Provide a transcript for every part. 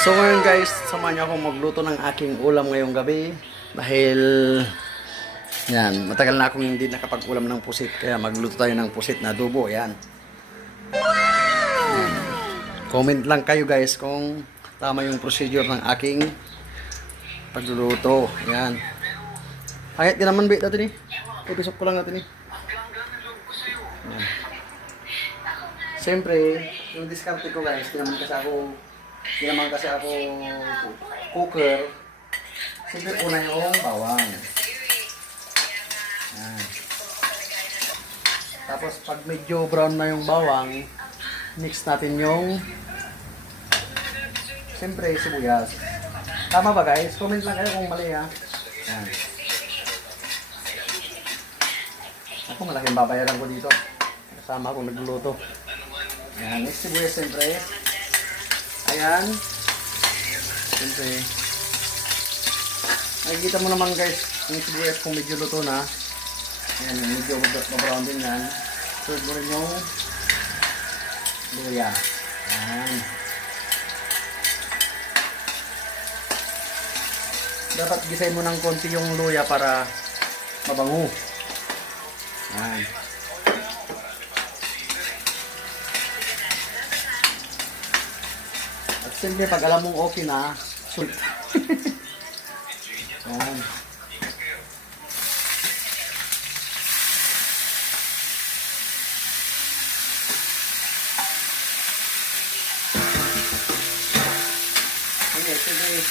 So ngayon guys, samahan niyo akong magluto ng aking ulam ngayong gabi. Dahil, yan, matagal na akong hindi nakapag-ulam ng pusit. Kaya magluto tayo ng pusit na adobo, yan. Comment lang kayo guys kung tama yung procedure ng aking pagluluto. Yan. Kahit di naman bait natin eh. Itusok ko lang natin eh. Yan. Siyempre, yung diskarte ko guys, di naman kasi ako cooker. Siyempre una yung bawang. Yan. Tapos pag medyo brown na yung bawang, mix natin yung siyempre sibuyas. Tama ba guys? Comment lang kayo kung mali ha. Yan. Ako malaking babayaran ko dito. Kasama ako nagluluto. Ayan, next sibuyas siyempre. Ayan. Siyempre. Nakikita mo naman guys, yung sibuyas kung medyo luto na. Ayan, medyo mabrown din yan. Serve mo rin yung luya. Ayan. Dapat gisay mo ng konti yung luya para mabango. Ayan. At siyempre, pag alam mong okay na, sulit. Ayan. Okay, siyempre,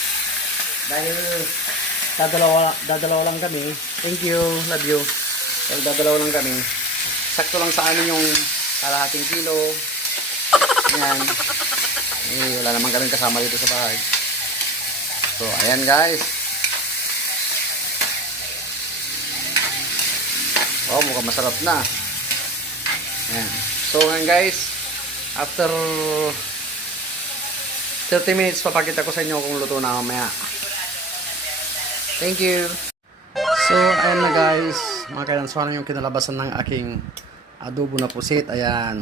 dahil dadalawa lang kami, thank you, love you. Dahil dadalawa lang kami, sakto lang sa amin yung kalahating kilo. Ayan. Eh, wala naman kami kasama dito sa bahay. So, ayan guys. Oh, mukhang masarap na. Ayan. So, ngayon guys, after 30 minutes, papakita ko sa inyo kung luto na mamaya. Thank you. So, ayan na guys. Mga kailansuanan yung kinalabasan ng aking adobo na pusit. Ayan.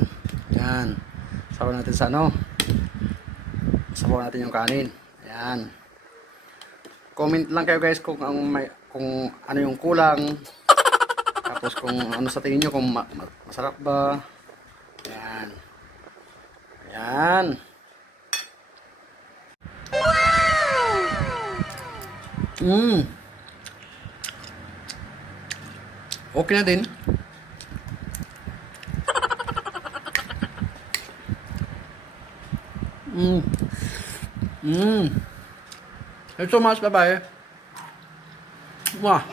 Ayan. Sabaw natin sa ano. Sabaw natin yung kanin. Ayan. Comment lang kayo guys kung ano yung kulang. Tapos kung ano sa tingin nyo, kung masarap ba. Ayan. Ayan. Okay na din. Thanks so much. Bye-bye. Mwah.